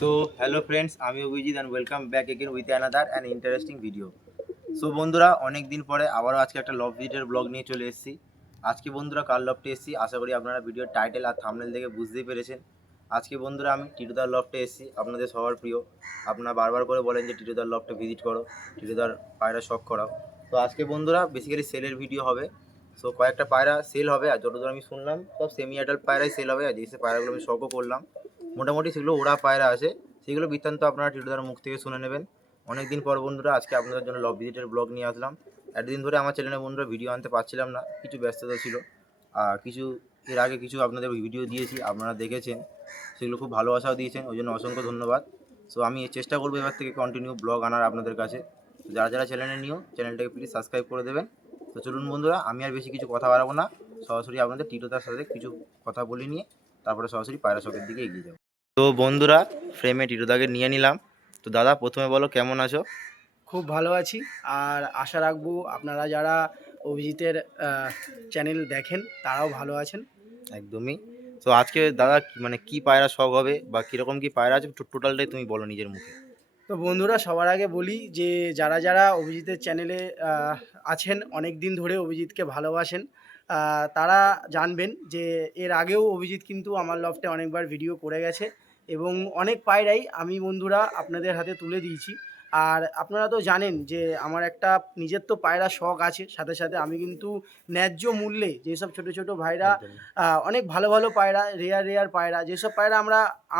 So hello friends, আমি Abhijit and welcome back again with another an interesting video. So বন্ধুরা, অনেক দিন পরে আবারও আজকে একটা লফট ভিজিটের ব্লগ নিয়ে চলে এসেছি। আজকে বন্ধুরা কার লফটে এসেছি আশা করি আপনারা ভিডিওর টাইটেল আর থাম্বনেল দেখে বুঝতেই পেরেছেন। আজকে বন্ধুরা আমি টিটুদার লফটে এসেছি, আপনাদের সবার প্রিয়। আপনারা বারবার করে বলেন যে টিটুদার লফটে ভিজিট করো, টিটুদার পায়রা শখ করাও। তো আজকে বন্ধুরা বেসিক্যালি সেলের ভিডিও হবে। সো কয়েকটা পায়রা সেল হবে, আর যতদূর আমি শুনলাম সব সেমি অ্যাডাল্ট পায়রাই সেল হবে। আর যে পায়রাগুলো আমি শখও করলাম, মোটামুটি সেগুলো ওড়া পায়রা আছে। সেগুলো বৃত্তান্ত আপনারা টিটুদার মুখ থেকে শুনে নেবেন। অনেকদিন পর বন্ধুরা আজকে আপনাদের জন্য লফট ভিজিটের ব্লগ নিয়ে আসলাম। এতদিন ধরে আমার চ্যানেলে বন্ধুরা ভিডিও আনতে পারছিলাম না, কিছু ব্যস্ততা ছিল। আর কিছু এর আগে কিছু আপনাদের ভিডিও দিয়েছি, আপনারা দেখেছেন, সেগুলো খুব ভালোবাসাও দিয়েছেন, ওই জন্য অসংখ্য ধন্যবাদ। সো আমি চেষ্টা করবো এবার থেকে কন্টিনিউ ব্লগ আনার আপনাদের কাছে। যারা যারা চ্যানেলে নিও চ্যানেলটাকে প্লিজ সাবস্ক্রাইব করে দেবেন। তো চলুন বন্ধুরা, আমি আর বেশি কিছু কথা বাড়াবো না, সরাসরি আপনাদের টিটোদার সাথে কিছু কথা বলে নিয়ে তারপরে সরাসরি পায়রা শখের দিকে এগিয়ে যাবো। তো বন্ধুরা, ফ্রেমে টিটোদাকে নিয়ে নিলাম। তো দাদা, প্রথমে বলো কেমন আছো? খুব ভালো আছি। আর আশা রাখবো আপনারা যারা অভিজিতের চ্যানেল দেখেন তারাও ভালো আছেন। একদমই। তো আজকে দাদা মানে কি পায়রা শখ হবে বা কীরকম কি পায়রা আছে টোটালটাই তুমি বলো নিজের মুখে। তো বন্ধুরা, সবার আগে বলি যে যারা যারা অভিজিতের চ্যানেলে আছেন, অনেক দিন ধরে অভিজিৎকে ভালোবাসেন, তারা জানবেন যে এর আগেও অভিজিৎ কিন্তু আমার লফটে অনেকবার ভিডিও করে গেছে এবং অনেক পায়রাই আমি বন্ধুরা আপনাদের হাতে তুলে দিয়েছি। আর আপনারা তো জানেন যে আমার একটা নিজের তো পায়রা শখ আছে, সাথে সাথে আমি কিন্তু ন্যায্য মূল্যে যেসব ছোটো ছোটো ভাইরা একদমই। অনেক ভালো ভালো পায়রা, রেয়ার রেয়ার পায়রা, যেসব পায়রা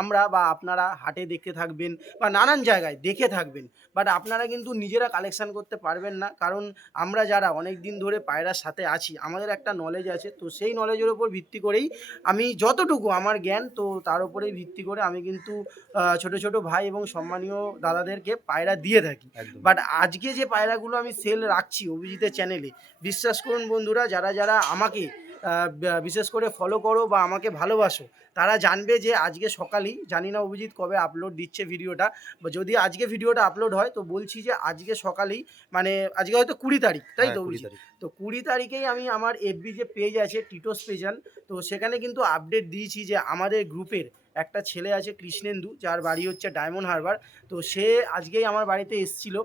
আমরা বা আপনারা হাটে দেখতে থাকবেন বা নানান জায়গায় দেখে থাকবেন, বাট আপনারা কিন্তু নিজেরা কালেকশান করতে পারবেন না। কারণ আমরা যারা অনেক দিন ধরে পায়রার সাথে আছি, আমাদের একটা নলেজ আছে। তো সেই নলেজের ওপর ভিত্তি করেই আমি যতটুকু আমার জ্ঞান, তো তার উপরেই ভিত্তি করে আমি কিন্তু ছোটো ছোটো ভাই এবং সম্মানীয় দাদাদেরকে পায়রা দিয়ে থাকি। একদম। বাট আজকে যে পায়রাগুলো আমি সেল রাখছি অভিজিতের চ্যানেলে, বিশ্বাস করুন বন্ধুরা, যারা যারা আমাকে বিশেষ করে ফলো করো বা আমাকে ভালোবাসো, তারা জানবে যে আজকে সকালেই, জানি না অভিজিৎ কবে আপলোড দিচ্ছে ভিডিওটা, বা যদি আজকে ভিডিওটা আপলোড হয় তো বলছি যে আজকে সকালেই, মানে আজকে হয়তো 20 তারিখ, তাই হ্যাঁ, তো 20 অভিজিৎ? তারিখ। তো 20 তারিখেই আমি আমার এফবি যে পেজ আছে টিটো স্পেশাল, তো সেখানে কিন্তু আপডেট দিয়েছি যে আমাদের গ্রুপের একটা ছেলে আছে কৃষ্ণেন্দু, যার বাড়ি হচ্ছে ডায়মন্ড হারবার। তো সে আজকেই আমার বাড়িতে এসেছিল।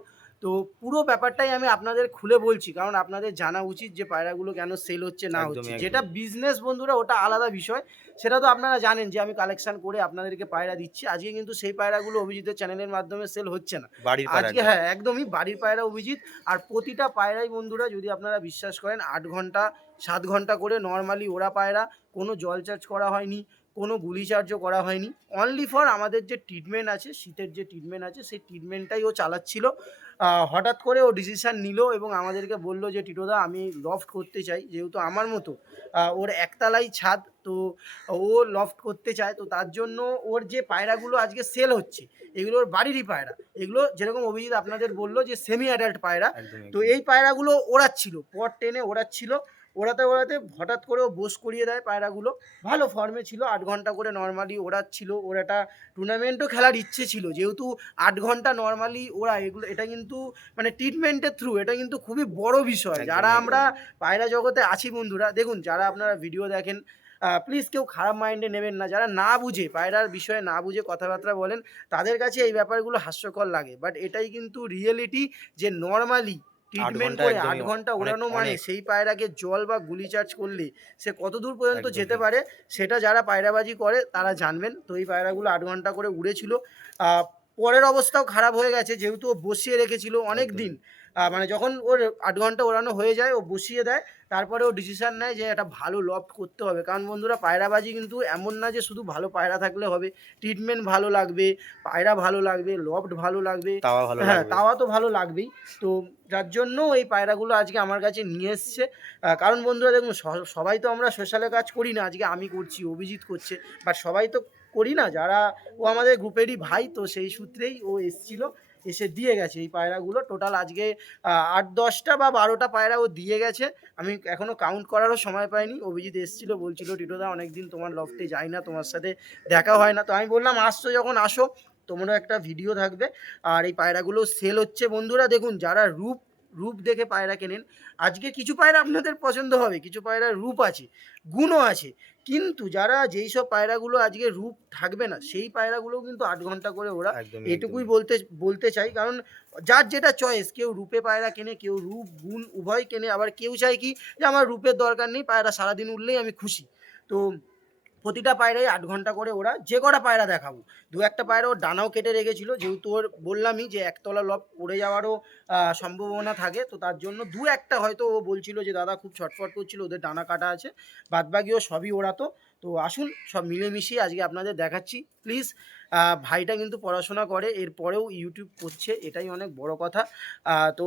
তো পুরো ব্যাপারটাই আমি আপনাদের খুলে বলছি, কারণ আপনাদের জানা উচিত যে পায়রাগুলো কেন সেল হচ্ছে না হচ্ছে। একদমই, যেটা একদমই। বিজনেস বন্ধুরা, ওটা আলাদা বিষয়, সেটা তো আপনারা জানেন যে আমি কালেকশন করে আপনাদেরকে পায়রা দিচ্ছি। আজকে কিন্তু সেই পায়রাগুলো অভিজিতের চ্যানেলের মাধ্যমে সেল হচ্ছে না। বাড়ির পায়রা আজকে একদম। হ্যাঁ, একদমই বাড়ির পায়রা অভিজিৎ। আর প্রতিটা পায়রাই বন্ধুরা, যদি আপনারা বিশ্বাস করেন, 8 ঘন্টা 7 ঘন্টা করে নর্মালি ওরা পায়রা, কোনো জল চার্জ করা হয়নি, কোনো গুলি চার্জও করা হয়নি। অনলি ফর আমাদের যে ট্রিটমেন্ট আছে, শীতের যে ট্রিটমেন্ট আছে, সেই ট্রিটমেন্টটাই ও চালাচ্ছিল। হঠাৎ করে ও ডিসিশান নিল এবং আমাদেরকে বলল যে টিটোদা, আমি লফট করতে চাই, যেহেতু আমার মতো ওর একতলাই ছাদ, তো ও লফট করতে চায়। তো তার জন্য ওর যে পায়রাগুলো আজকে সেল হচ্ছে, এগুলো ওর বাড়িরই পায়রা। এগুলো যেরকম অভিজিৎ আপনাদের বলল যে সেমি অ্যাডাল্ট পায়রা। একদমই, তো একদমই। এই পায়রাগুলো ওড়াচ্ছিল, পট টেনে ওড়াচ্ছিল। ওড়াতে ওড়াতে হঠাৎ করে ও বোস করিয়ে দেয় পায়রাগুলো। ভালো ফর্মে ছিল, 8 ঘন্টা করে নর্মালি ওড়াচ্ছিল। ওর একটা টুর্নামেন্টও খেলার ইচ্ছে ছিল, যেহেতু 8 ঘন্টা নর্মালি ওরা, এগুলো এটা কিন্তু মানে ট্রিটমেন্টের থ্রু, এটা কিন্তু খুবই বড় বিষয়। যারা একদমই, আমরা একদমই। পায়রা জগতে আছি বন্ধুরা, দেখুন, যারা আপনারা ভিডিও দেখেন, প্লিজ কেউ খারাপ মাইন্ডে নেবেন না। যারা না বুঝে, পায়রার বিষয়ে না বুঝে কথাবার্তা বলেন, তাদের কাছে এই ব্যাপারগুলো হাস্যকর লাগে। বাট এটাই কিন্তু রিয়েলিটি, যে নর্মালি 8 ট্রিটমেন্ট ঘন্টা করে একদমই 8 ঘন্টা অনেক, ওড়ানো মানে অনেক। সেই পায়রাকে জল বা গুলি চার্জ করলে সে কতদূর পর্যন্ত যেতে একদমই। পারে, সেটা যারা পায়রাবাজি করে তারা জানবেন। তো এই পায়রাগুলো 8 ঘন্টা করে উড়েছিল। আহ, পরের অবস্থাও খারাপ হয়ে গেছে, যেহেতু ও বসিয়ে রেখেছিল অনেক দিন। একদমই। মানে যখন ওর 8 ঘন্টা ওড়ানো হয়ে যায়, ও বসিয়ে দেয়। তারপরে ও ডিসিশন নেয় যে একটা ভালো লফট করতে হবে। কারণ বন্ধুরা, পায়রাবাজি কিন্তু এমন না যে শুধু ভালো পায়রা থাকলে হবে। ট্রিটমেন্ট ভালো লাগবে, পায়রা ভালো লাগবে, লফট ভালো লাগবে। তাওয়া ভালো হ্যাঁ, লাগবে। তাওয়া তো ভালো লাগবেই। তো যার জন্য এই পায়রাগুলো আজকে আমার কাছে নিয়ে এসছে। কারণ বন্ধুরা দেখুন, সবাই তো আমরা সোশ্যালে কাজ করি না। আজকে আমি করছি, অভিজিৎ করছে, বাট সবাই তো করি না। যারা, ও আমাদের গ্রুপেরই ভাই, তো সেই সূত্রেই ও এসছিল, এসে দিয়ে গেছে এই পায়রাগুলো। টোটাল আজকে 8-10টা বা 12টা পায়রা ও দিয়ে গেছে। আমি এখনও কাউন্ট করারও সময় পাইনি। অভিজিৎ এসছিল, বলছিল টিটোদা, অনেকদিন তোমার লফটে যাই না, তোমার সাথে দেখা হয় না। তো আমি বললাম, আসছো যখন আসো, তোমারও একটা ভিডিও থাকবে। আর এই পায়রাগুলো সেল হচ্ছে বন্ধুরা। দেখুন, যারা রূপ রূপ দেখে পায়রা কেনেন। আজকে কিছু পায়রা আপনাদের পছন্দ হবে, কিছু পায়রার রূপ আছে, গুণও আছে, কিন্তু যারা যেই সব পায়রাগুলো আজকে রূপ থাকবে না সেই পায়রাগুলোও কিন্তু 8 ঘন্টা করে ওরা। একদমই এটুকুই একদমই। বলতে চাই, কারণ যার যেটা চয়েস, কেউ রূপে পায়রা কেনে, কেউ রূপ গুণ উভয় কেনে, আবার কেউ চায় কি যে আমার রূপের দরকার নেই, পায়রা সারাদিন উঠলেই আমি খুশি। তো প্রতিটা পায়রাই 8 ঘন্টা করে ওরা। যে কটা পায়রা দেখাবো, দু একটা পায়রা ওর ডানাও কেটে রেখেছিল, যেহেতু ওর বললামই যে একতলা লব পড়ে যাওয়ারও সম্ভাবনা থাকে, তো তার জন্য দু একটা হয়তো ও বলছিল যে দাদা খুব ছটফট করছিল, ওদের ডানা কাটা আছে, বাদবাকিও সবই ওড়াতো। তো আসুন সব মিলেমিশিয়ে আজকে আপনাদের দেখাচ্ছি। প্লিজ, ভাইটা কিন্তু পড়াশোনা করে, এরপরেও ইউটিউব করছে, এটাই অনেক বড় কথা। তো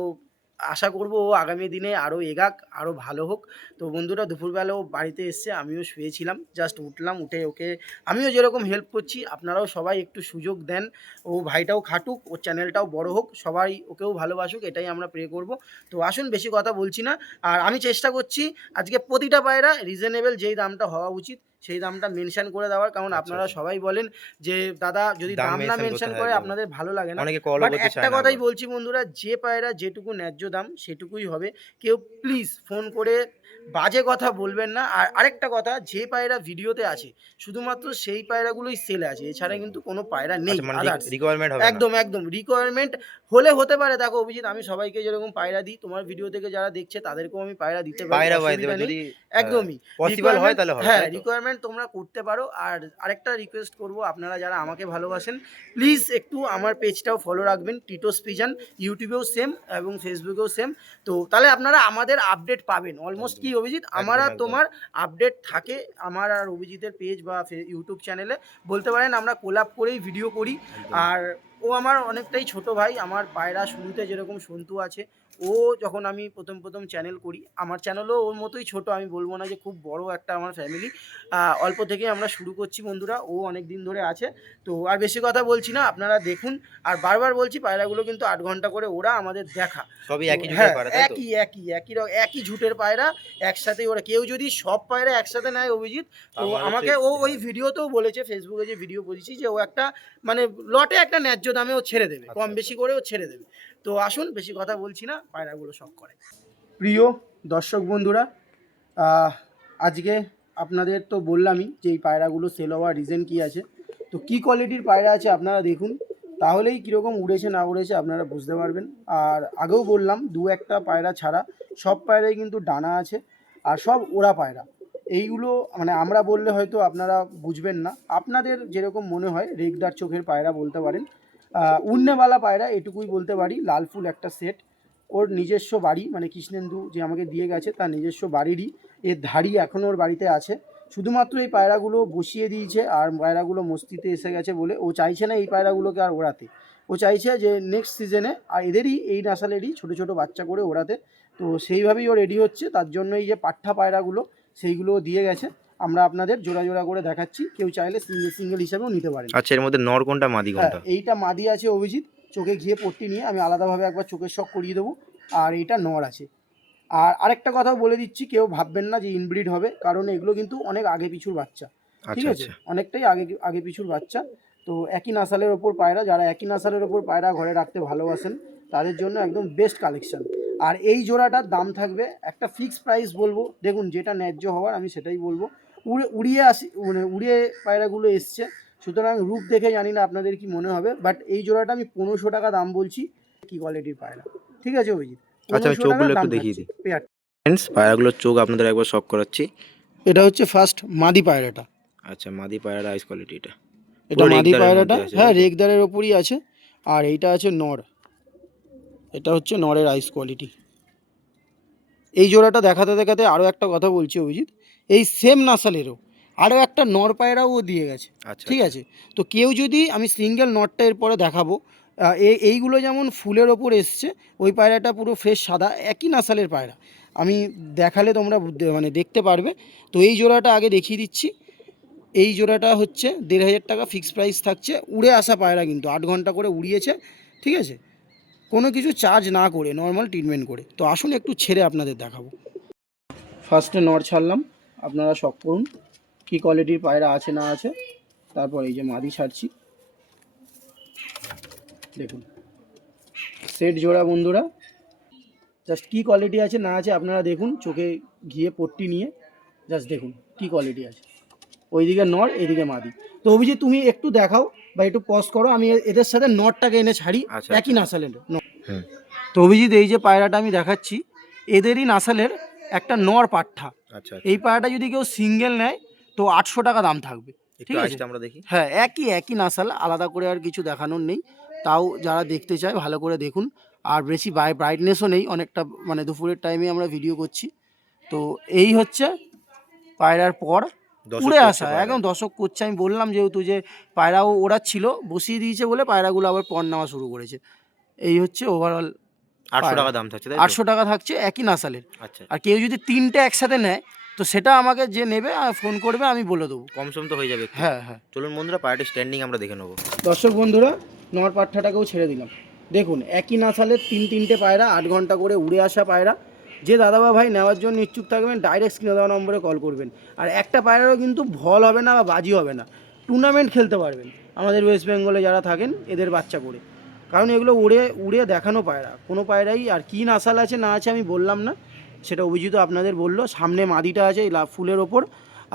আশা করব ও আগামী দিনে আরও এগাক, আরও ভালো হোক। তো বন্ধুরা, দুপুরবেলাও বাড়িতে এসছে, আমিও শুয়েছিলাম, জাস্ট উঠলাম, উঠে ওকে আমিও যেরকম হেল্প করছি আপনারাও সবাই একটু সুযোগ দেন, ও ভাইটাও খাটুক, ওর চ্যানেলটাও বড় হোক, সবাই ওকেও ভালোবাসুক, এটাই আমরা প্রে করব। তো আসুন, বেশি কথা বলছি না, আর আমি চেষ্টা করছি আজকে প্রতিটা পায়রা রিজনেবল যেই দামটা হওয়া উচিত সেই দামটা মেনশন করে দেওয়ার, কারণ আচ্ছা, আপনারা আচ্ছা। সবাই বলেন যে দাদা যদি দাম দাম না মেনশন করতে মেনশন হয় করে একদম। আপনাদের ভালো লাগে না। অনেকে কলও বাট করতে একটা চায় না কথাই আবার। বলছি বন্ধুরা, যে পায়রা যেটুকু ন্যায্য দাম সেটুকুই হবে। কেউ প্লিজ ফোন করে বাজে কথা বলবেন না। আর আরেকটা কথা, যে পায়রা ভিডিওতে আছে শুধুমাত্র সেই পায়রাগুলোই সেল আছে, এছাড়া একদম। কিন্তু কোনো পায়রা নেই আচ্ছা মানে আদার্স। রিকোয়ারমেন্ট হবে না। একদম একদম রিকোয়ারমেন্ট হলে হতে পারে। দেখো অভিজিৎ, আমি সবাইকে যেরকম পায়রা দিই, তোমার ভিডিও থেকে যারা দেখছে তাদেরকেও আমি পায়রা দিতে পারি, পায়রা বাইতে অসুবিধা এবার নেই। যদি হ্যাঁ, একদমই পসিবল হয় রিকোয়ারমেন্ট, তাহলে হবে, হ্যাঁ তাই তো? রিকোয়ারমেন্ট তোমরা করতে পারো। আর আরেকটা রিকোয়েস্ট করব, আপনারা যারা আমাকে ভালোবাসেন প্লিজ একটু আমার পেজটাও ফলো রাখবেন, টিটোস পিজন, ইউটিউবেও সেম এবং ফেসবুকেও সেম। তো তাহলে আপনারা আমাদের আপডেট পাবেন অলমোস্ট। একদম, কি অভিজিৎ, আমার একদম, আর একদম, তোমার আপডেট থাকে আমার আর অভিজিতের পেজ বা ইউটিউব চ্যানেলে, বলতে পারেন আমরা কোলাপ করেই ভিডিও করি। একদম। আর ও আমার অনেকটাই ছোট ভাই, আমার পায়রা শুরুতে যেরকম সন্তু আছে, ও যখন আমি প্রথম চ্যানেল করি, আমার চ্যানেলও ওর মতোই ছোট, আমি বলবো না যে খুব বড় একটা আমার ফ্যামিলি। অল্প থেকে আমরা শুরু করছি বন্ধুরা, ও অনেক দিন ধরে আছে। তো আর বেশি কথা বলছি না, আপনারা দেখুন। আর বারবার বলছি, পায়রাগুলো কিন্তু 8 ঘন্টা করে ওরা আমাদের দেখা। সবই তো একই জুটের হ্যাঁ, পায়রা, তাই তো? একই ঝুটের পায়রা একসাথেই ওরা। কেউ যদি সব পায়রা একসাথে নেয় অভিজিৎ, তো আমার হচ্ছে আমাকে ও ওই হ্যাঁ, ভিডিওতেও বলেছে, ফেসবুকে যে ভিডিও করেছি, যে ও একটা মানে লটে একটা ন্যায্য দামে ও ছেড়ে দেবে, আচ্ছা, কম আচ্ছা। বেশি করে ও ছেড়ে দেবে। তো আসুন, বেশি কথা বলছি না, পায়রাগুলো শখ করে। প্রিয় দর্শক বন্ধুরা, আহ, আজকে আপনাদের তো বললামই যে এই পায়রাগুলো সেল হওয়ার রিজন কী আছে। তো কী কোয়ালিটির পায়রা আছে আপনারা দেখুন, তাহলেই কীরকম উড়েছে না উড়েছে আপনারা বুঝতে পারবেন। আর আগেও বললাম, দু একটা পায়রা ছাড়া সব পায়রাই কিন্তু ডানা আছে, আর সব ওড়া পায়রা। এইগুলো মানে আমরা বললে হয়তো আপনারা বুঝবেন না, আপনাদের যেরকম মনে হয় রেগদার চোখের পায়রা বলতে পারেন। উন্নেওয়ালা পায়রা এটুকুই বলতে পারি। লাল ফুল একটা সেট, ওর নিজস্ব বাড়ি, মানে কৃষ্ণেন্দু যে আমাকে দিয়ে গেছে তার নিজস্ব বাড়িরই এর ধাড়ি এখনও ওর বাড়িতে আছে। শুধুমাত্র এই পায়রাগুলো বসিয়ে দিয়েছে, আর পায়রাগুলো মস্তিতে এসে গেছে বলে ও চাইছে না এই পায়রাগুলোকে আর ওড়াতে। ও চাইছে যে নেক্সট সিজনে আর এদেরই এই নাসালেরই ছোটো ছোটো বাচ্চা করে ওড়াতে। তো সেইভাবেই ও রেডি হচ্ছে, তার জন্য এই যে পাঠা পায়রাগুলো সেইগুলো দিয়ে গেছে। আমরা আপনাদের জোড়া জোড়া করে দেখাচ্ছি, কেউ চাইলে সিঙ্গেল সিঙ্গেল হিসাবেও নিতে পারেন। আচ্ছা, এর মধ্যে নর কোনটা মাদি হ্যাঁ, কোনটা? এইটা মাদি আছে অভিজিৎ, চোখে ঘিয়ে পট্টি নিয়ে আমি আলাদাভাবে একবার চোখের শখ করিয়ে দেবো। আর এইটা নর আছে। আর আরেকটা কথাও বলে দিচ্ছি, কেউ ভাববেন না যে ইনব্রিড হবে, কারণ এগুলো কিন্তু অনেক আগে পিছুর বাচ্চা। ঠিক আচ্ছা, আছে, আচ্ছা। অনেকটাই আগে আগে পিছুর বাচ্চা। তো একই নাসালের ওপর পায়রা, যারা একই নাসালের ওপর পায়রা ঘরে রাখতে ভালোবাসেন তাদের জন্য একদম বেস্ট কালেকশন। আর এই জোড়াটার দাম থাকবে একটা ফিক্সড প্রাইস বলবো, দেখুন যেটা ন্যায্য হওয়ার আমি সেটাই বলবো। উড়িয়ে আসি, মানে উড়িয়ে পায়রাগুলো এসছে, সুতরাং রূপ দেখে জানি না আপনাদের কি মনে হবে, বাট এই জোড়াটা আমি 1500 টাকা দাম বলছি। কি কোয়ালিটির পায়রা, ঠিক আছে অভিজিৎ? আচ্ছা, আমি 1500 টাকা চোখগুলো দাম একটু দেখিয়ে থাকছে দিই। পেয়ার। ফ্রেন্ডস, পায়রাগুলোর চোখ আপনাদের একবার শক করাচ্ছি। এটা হচ্ছে ফার্স্ট মাদি পায়রাটা। আচ্ছা, মাদি পায়রার আইস কোয়ালিটি এটা। এটা পুরো মাদি রেগদারের পায়রাটা, মধ্যে আছে, হ্যাঁ তাই তো? রেগদারের ওপরই আছে। আর এইটা আছে নর, এটা হচ্ছে নরের আইস কোয়ালিটি। এই জোড়াটা দেখাতে দেখাতে আরও একটা কথা বলছি অভিজিৎ, এই সেম নাসালেরও আরও একটা নর পায়রাও ও দিয়ে গেছে। আচ্ছা, ঠিক আচ্ছা। আছে, তো কেউ যদি, আমি সিঙ্গেল নটটা এরপরে দেখাবো। এইগুলো যেমন ফুলের ওপর এসছে, ওই পায়রাটা পুরো ফ্রেশ সাদা, একই নাসালের পায়রা। আমি দেখালে তোমরা মানে দেখতে পারবে। তো এই জোড়াটা আগে দেখিয়ে দিচ্ছি। এই জোড়াটা হচ্ছে 1500 টাকা ফিক্সড প্রাইস থাকছে। উড়ে আসা পায়রা, কিন্তু 8 ঘন্টা করে উড়িয়েছে। ঠিক আছে, কোনো কিছু চার্জ না করে, নর্মাল ট্রিটমেন্ট করে। তো আসুন একটু ছেড়ে আপনাদের দেখাবো। ফার্স্টে নর ছাড়লাম, আপনারা শখ করুন কী কোয়ালিটির পায়রা আছে না আছে। তারপর এই যে মাদি ছাড়ছি, দেখুন সেট জোড়া বন্ধুরা, জাস্ট কী কোয়ালিটি আছে না আছে আপনারা দেখুন, চোখে গিয়ে পট্টি নিয়ে জাস্ট দেখুন কী কোয়ালিটি আছে। ওইদিকে নর, এইদিকে মাদি। তো অভিজিৎ তুমি একটু দেখাও বা একটু পজ করো, আমি এদের সাথে নরটাকে এনে ছাড়ি, আচ্ছা, একই নাসালের নর। হুম। তো অভিজিৎ এই যে পায়রাটা আমি দেখাচ্ছি, এদেরই নাসালের একটা নর পাঠা। আচ্ছা, এই পায়রাটা যদি কেউ সিঙ্গেল নেয় তো 800 টাকা দাম থাকবে, একটু ঠিক আছে? আইসটা আমরা দেখি। হ্যাঁ, একই নাসাল, আলাদা করে আর কিছু দেখানোর নেই। তাও যারা দেখতে চায় ভালো করে দেখুন। আর বেশি ব্রাইটনেসও নেই, অনেকটা মানে দুপুরের টাইমে আমরা ভিডিও করছি। তো এই হচ্ছে পায়রার পর দর্শক উড়ে করছে আসা, পায়রা। একদম দর্শক করছে। আমি বললাম যেহেতু যে পায়রাও ওড়াচ্ছিল, বসিয়ে দিয়েছে বলে পায়রাগুলো আবার পর নেওয়া শুরু করেছে। এই হচ্ছে ওভারঅল 800 টাকা দাম থাকছে, তাই তো? 800 টাকা থাকছে একই নাসালের। আচ্ছা, আর কেউ যদি 3টে একসাথে নেয় তো সেটা আমাকে যে নেবে ফোন করবে, আমি বলে দেবো। কম সম তো হয়ে যাবে একটু। হ্যাঁ হ্যাঁ। চলুন বন্ধুরা পায়রাটি স্ট্যান্ডিং আমরা দেখে নেবো। দর্শক বন্ধুরা, নর পাঠাটাকেও ছেড়ে দিলাম। দেখুন একই নাসালের 3টে পায়রা, 8 ঘন্টা করে উড়ে আসা পায়রা। যে দাদা বা ভাই নেওয়ার জন্য ইচ্ছুক থাকবেন ডাইরেক্ট স্ক্রিনে দেওয়া নম্বরে কল করবেন। আর একটা পায়রারও কিন্তু ভল হবে না বা বাজি হবে না, টুর্নামেন্ট খেলতে পারবেন আমাদের ওয়েস্ট বেঙ্গলে যারা থাকেন এদের বাচ্চা করে। কারণ এগুলো উড়ে উড়ে দেখানো পায়রা, কোনো পায়রাই আর কী নাসাল আছে না আছে আমি বললাম না, সেটা অভিজিৎ আপনাদের বললো। সামনে মাদিটা আছে এই ফুলের ওপর,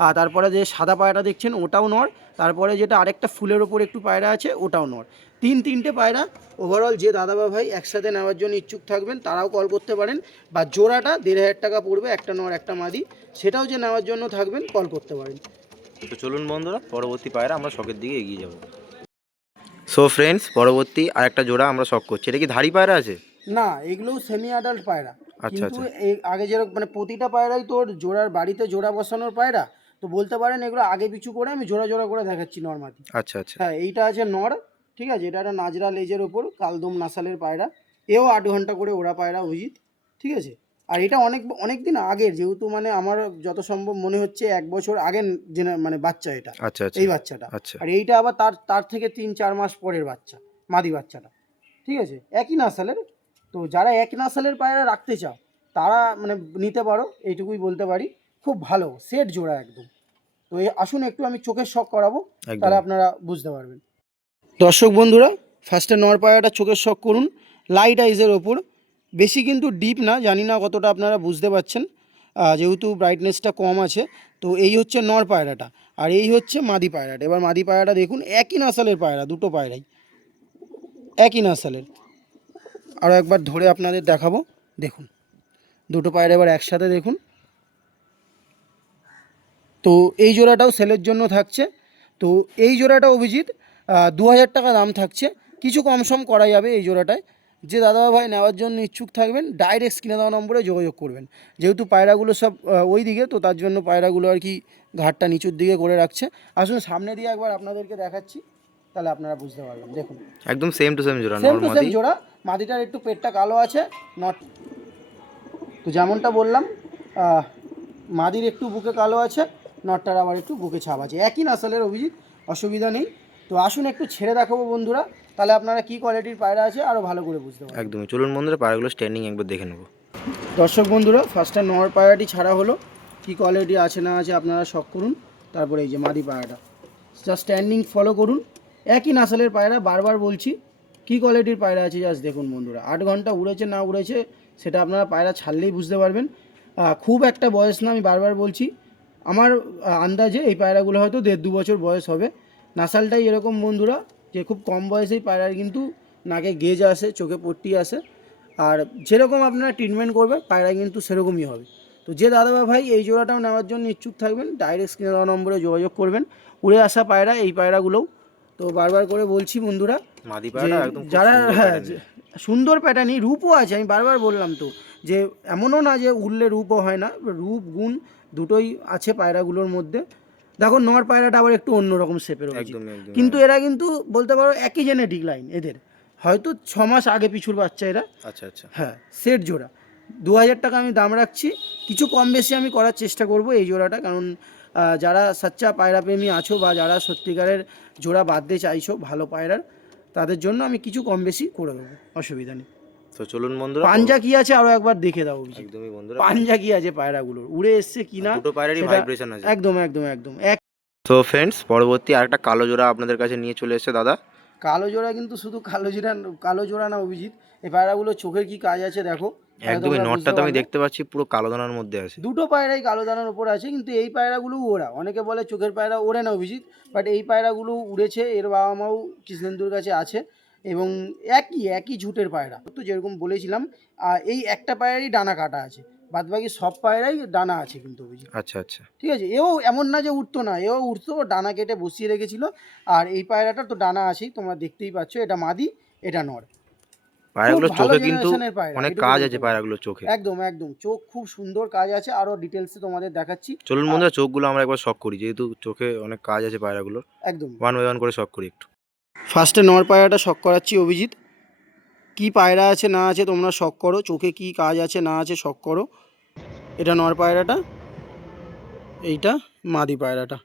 আর তারপরে যে সাদা পায়রা দেখছেন ওটাও নর, তারপরে যেটা আরেকটা ফুলের ওপর একটু পায়রা আছে ওটাও নর। তিনটে পায়রা ওভারঅল। যে দাদা বা ভাই একসাথে নেওয়ার জন্য ইচ্ছুক থাকবেন তারাও কল করতে পারেন, বা জোড়াটা 1500 টাকা পড়বে, একটা নর একটা মাদি, সেটাও যে নেওয়ার জন্য থাকবেন কল করতে পারেন। তো চলুন বন্ধুরা পরবর্তী পায়রা আমরা শখের দিকে এগিয়ে যাব। সো ফ্রেন্ডস, পরবর্তী আরেকটা জোড়া আমরা শখ করছি। এটা কি ধাড়ি পায়রা আছে? না, এগুলোও সেমি অ্যাডাল্ট পায়রা। আচ্ছা, কিন্তু এই আগে যেরকম মানে প্রতিটা পায়রাই তোর জোড়ার বাড়িতে জোড়া বসানোর পায়রা, তো বলতে পারেন এগুলো আগে পিছু করে আমি জোড়া জোড়া করে দেখাচ্ছি নর্মাদি। আচ্ছা, আচ্ছা। হ্যাঁ, এইটা আছে নর, ঠিক আছে? এটা একটা নাজরা লেজের ওপর কালদম নাসালের পায়রা, এও 8 ঘন্টা করে ওরা পায়রা অভিজিৎ, ঠিক আছে? আর এটা অনেক দিন আগের, যেহেতু মানে আমার যত সম্ভব মনে হচ্ছে 1 বছর আগের মানে বাচ্চা এটা, আচ্ছা, আচ্ছা। এই বাচ্চাটা। আচ্ছা, আর এইটা আবার তার থেকে 3-4 মাস পরের বাচ্চা, মাদি বাচ্চাটা, ঠিক আছে? একই নাসালের। তো যারা এক নাসালের পায়রা রাখতে চাও তারা মানে নিতে পারো, এইটুকুই বলতে পারি। খুব ভালো সেট জোড়া একদম। তো এই আসুন একটু আমি চোখের শখ করাবো, একদম। তাহলে আপনারা বুঝতে পারবেন। দর্শক বন্ধুরা, ফার্স্টে নর পায়রাটা চোখের শখ করুন, লাইট আইজের ওপর, বেশি কিন্তু ডিপ না, জানি না কতটা আপনারা বুঝতে পারছেন, যেহেতু ব্রাইটনেসটা কম আছে। তো এই হচ্ছে নর পায়রাটা, আর এই হচ্ছে মাদি পায়রাটা। এবার মাদি পায়রাটা দেখুন, একই নাসালের পায়রা, দুটো পায়রাই একই নাসালের। আরও একবার ধরে আপনাদের দেখাবো, দেখুন দুটো পায়রা এবার একসাথে দেখুন। তো এই জোড়াটাও সেলের জন্য থাকছে। তো এই জোড়াটা অভিজিৎ 2000 টাকা দাম থাকছে, কিছু কম সম করা যাবে এই জোড়াটায়। যে দাদা ভাই নেওয়ার জন্য ইচ্ছুক থাকবেন ডাইরেক্ট স্ক্রিনে দেওয়া নম্বরে যোগাযোগ করবেন। যেহেতু পায়রাগুলো সব ওই দিকে, তো তার জন্য পায়রাগুলো আর কি ঘাটটা নিচুর দিকে করে রাখছে। আসুন সামনে দিয়ে একবার আপনাদেরকে দেখাচ্ছি, তাহলে আপনারা বুঝতে পারবেন। দেখুন একদম সেম টু সেম জোড়া, সেম টু সেম নরমালি। জোড়া। মাদিটার একটু পেটটা কালো আছে, নট তো যেমনটা বললাম, মাদির একটু বুকে কালো আছে, নটটার আবার একটু বুকে ছাপ আছে, একই নাসালের অভিজিৎ, অসুবিধা নেই। তো আসুন একটু ছেড়ে দেখাবো বন্ধুরা, তাহলে আপনারা কী কোয়ালিটির পায়রা আছে আরও ভালো করে বুঝতে পারবেন। একদমই। চলুন বন্ধুরা পায়রাগুলো স্ট্যান্ডিং একবার দেখে নেবো। দর্শক বন্ধুরা, ফার্স্টে নর পায়রাটি ছাড়া হলো, কী কোয়ালিটি আছে না আছে আপনারা শখ করুন। তারপরে এই যে মাদি পায়রাটা, জাস্ট স্ট্যান্ডিং ফলো করুন, একই নাসালের পায়রা। বারবার বলছি কী কোয়ালিটির পায়রা আছে জাস্ট দেখুন বন্ধুরা। 8 ঘন্টা উড়েছে না উড়েছে সেটা আপনারা পায়রা ছাড়লেই বুঝতে পারবেন। খুব একটা বয়স না, আমি বারবার বলছি, আমার আন্দাজে এই পায়রাগুলো হয়তো 1.5-2 বছর বয়স হবে। নাসালটাই এরকম বন্ধুরা, যে খুব কম বয়সেই পায়রার কিন্তু নাকে গেজ আসে, চোখে পট্টি আসে, আর যেরকম আপনারা ট্রিটমেন্ট করবে পায়রা কিন্তু সেরকমই হবে। তো যে দাদা বা ভাই এই জোড়াটাও নেওয়ার জন্য ইচ্ছুক থাকবেন ডাইরেক্ট স্ক্রিনে দেওয়া নম্বরে যোগাযোগ করবেন। উড়ে আসা পায়রা এই পায়রাগুলোও। তো বারবার করে বলছি বন্ধুরা, মাদি পায়রা একদম খুব যারা সুন্দর হ্যাঁ pattern এর। সুন্দর প্যাটার্নই, রূপও আছে। আমি বারবার বললাম তো যে এমনও না যে উড়লে রূপও হয় না, রূপ গুণ দুটোই আছে পায়রাগুলোর মধ্যে। দেখো নর পায়রাটা আবার একটু অন্যরকম শেপের হয়েছে, একদমই, একদমই। কিন্তু এরা কিন্তু বলতে পারো একই জেনেটিক লাইন এদের, হয়তো 6 মাস আগে পিছুর বাচ্চা এরা। আচ্ছা, আচ্ছা। হ্যাঁ, সেট জোড়া 2000 টাকা আমি দাম রাখছি, কিছু কম বেশি আমি করার চেষ্টা করব এই জোড়াটা। কারণ যারা সাচ্চা পায়রা প্রেমী আছো বা যারা সত্যিকারের জোড়া বাঁধতে চাইছো ভালো পায়রার, তাদের জন্য আমি কিছু কম বেশি করে দেবো, অসুবিধা নেই। তো চলুন বন্ধুরা পাঞ্জা কি আছে আরও একবার দেখে দাও অভিজিৎ, একদমই বন্ধুরা। পাঞ্জা কি আছে পায়রাগুলোর, উড়ে এসছে কি না দুটো পায়রারই সেটা ভাইব্রেশন আছে। একদম একদম একদম এক। তো ফ্রেন্ডস, পরবর্তী আরেকটা কালো জোড়া আপনাদের কাছে নিয়ে চলে এসেছে দাদা। কালো জোড়া কিন্তু শুধু কালো জোড়া না অভিজিৎ, এই পায়রাগুলো চোখের কি কাজ আছে দেখো, তাহলে একদমই, তোমরা নটটা বুঝতে তো আমি পারবে। দেখতে পাচ্ছি পুরো কালো দানার মধ্যে আছে। দুটো পায়রাই কালো দানার উপর আছে, কিন্তু এই পায়রাগুলো ওড়া। অনেকে বলে চোখের পায়রা ওড়ে না অভিজিৎ, বাট এই পায়রাগুলো উড়েছে। এর বাবা মাও কৃষ্ণেন্দুর কাছে আছে এবং একই একই ঝুটের পায়রা। তো যেরকম বলেছিলাম, এই একটা পায়রারই ডানা কাটা আছে, বাদবাকি সব পায়রাই ডানা আছে কিন্তু অভিজিৎ। আচ্ছা আচ্ছা। ঠিক আছে, এও এমন না যে উঠতো না, এও উঠতো, ডানা কেটে বসিয়ে রেখেছিল। আর এই পায়রাটা তো ডানা আছেই, তোমরা দেখতেই পাচ্ছ। এটা মাদি, এটা নর। খুব পায়রাগুলোর ভালো চোখে কিন্তু জেনারেশনের পায়রা, অনেক এটুকু কাজ বলতে আছে পারি। পায়রাগুলোর চোখে। একদম একদম, চোখ খুব সুন্দর কাজ আছে, আরও ডিটেলসে তোমাদের দেখাচ্ছি। চলুন আ- বন্ধুরা, চোখগুলো আমরা একবার শক করি, যেহেতু চোখে অনেক কাজ আছে পায়রাগুলোর। একদম। ওয়ান বাই ওয়ান করে শক করি একটু। ফার্স্টে নর পায়রাটা শখ করাচ্ছি অভিজিৎ। কি পায়রা আছে না আছে তোমরা শখ করো, চোখে কি কাজ আছে না আছে শখ করো। এটা নর পায়রাটা, এইটা মাদি পায়রাটা।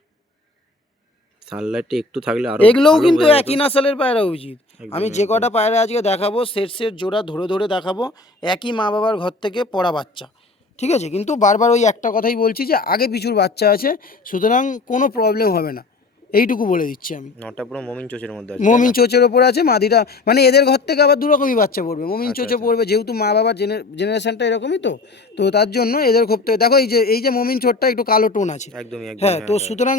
সানলাইটে একটু থাকলে আরো এগুলোও ভালো কিন্তু বোঝা যেত। একই নাসালের পায়রা অভিজিৎ। আমি একদমই যে একদম। কটা পায়রা আজকে দেখাবো, সেট সেট জোড়া ধরে ধরে দেখাবো, একই মা বাবার ঘর থেকে পড়া বাচ্চা। ঠিক আছে, কিন্তু বারবার ওই একটা কথাই বলছি যে আগে পিছুর বাচ্চা আছে, সুতরাং কোনো প্রবলেম হবে না, এইটুকু বলে দিচ্ছি আমি। নটা পুরো মমিন চোচের মধ্যে আছে, তাই মমিন না? চোচের ওপর আছে মাদিটা, মানে এদের ঘর থেকে আবার দু রকমই বাচ্চা পড়বে, মমিন আচ্ছা চোচে আচ্ছা। পড়বে, যেহেতু মা বাবার জেনারেশনটা এরকমই। তো তো তার জন্য এদের খুব, তো দেখো এই যে মমিন ছোটটা একটু কালো টোন আছে। একদমই একদমই, হ্যাঁ, তো হ্যাঁ হ্যাঁ। সুতরাং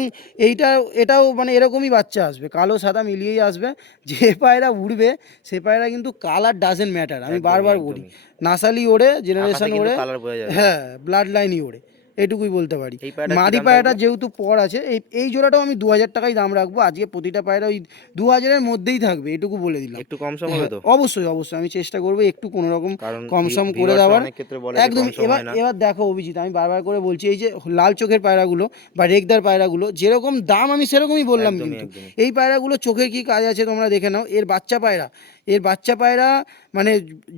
এটাও মানে এরকমই বাচ্চা আসবে, কালো সাদা মিলিয়েই আসবে। যে পায়রা উড়বে সে পায়রা কিন্তু কালার ডাজেন্ট ম্যাটার, আমি একদমই বারবার বলি। একদমই। নাসালি ওড়ে, আকাশে জেনারেশন কিন্তু ওড়ে, কালার বোঝা যাবে না। হ্যাঁ, ব্লাড লাইনই ওড়ে, এটুকুই বলতে পারি। এই পায়রাটার কি মাদি দাম পায়রাটা থাকবে? যেহেতু পর আছে, এই জোড়াটাও আমি 2000 টাকাই দাম রাখবো আজকে। প্রতিটা পায়রা ওই 2000-এর মধ্যেই থাকবে, এটুকু বলে দিলাম। একটু কম সম হবে হ্যাঁ, তো? অবশ্যই অবশ্যই, আমি চেষ্টা করবো একটু কোনো রকম কারণ কম সম করে ভিউয়ার্সরা দেওয়ার। অনেক ক্ষেত্রে বলে যে একদম। কম সম এবার হয় না। এবার দেখো অভিজিৎ, আমি বারবার করে বলছি, এই যে লাল চোখের পায়রাগুলো বা রেগদার পায়রাগুলো যেরকম দাম আমি সেরকমই বললাম, একদমই কিন্তু একদমই। এই পায়রাগুলো চোখের কি কাজ আছে তোমরা দেখে নাও। এর বাচ্চা পায়রা মানে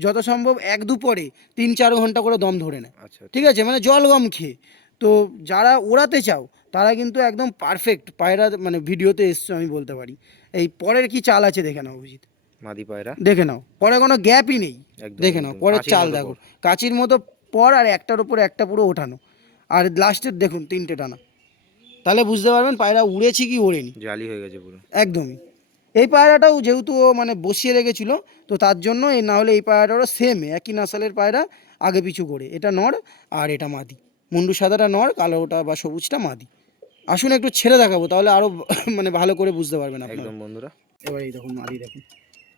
যত সম্ভব 1-2 পরে 3-4 ঘন্টা করে দম ধরে নেয়। আচ্ছা ঠিক আচ্ছা। আছে, মানে জল গম খেয়ে। তো যারা ওড়াতে চাও তারা কিন্তু একদম পারফেক্ট পায়রা, মানে ভিডিওতে এসছো আমি বলতে পারি। এই পরের কি চাল আছে দেখে নাও অভিজিৎ, মাদি পায়রা। দেখে নাও, পরে কোনো গ্যাপই নেই। একদমই দেখে নাও একদম পরের কাঁচির চাল মতো দেখো, পর। কাঁচির মতো পর, আর একটার ওপর একটা পুরো ওঠানো, আর লাস্টের দেখুন 3টে টানা। তাহলে বুঝতে পারবেন পায়রা উড়েছি কি ওড়েনি। জালি হয়ে গেছে পুরো। একদমই। এই পায়রাটাও যেহেতু ও মানে বসিয়ে রেখেছিল, তো তার জন্য না হলে এই পায়রাটারও সেম একই নাসালের পায়রা, আগে পিছু করে। এটা নর আর এটা মাদি। মুন্ডু সাদাটা নর, কালোটা বা সবুজটা মাদি। আসুন একটু ছেড়ে দেখাবো, তাহলে আরও মানে ভালো করে বুঝতে পারবেন আপনারা। একদম বন্ধুরা। এবার এই দেখুন মাদি, দেখুন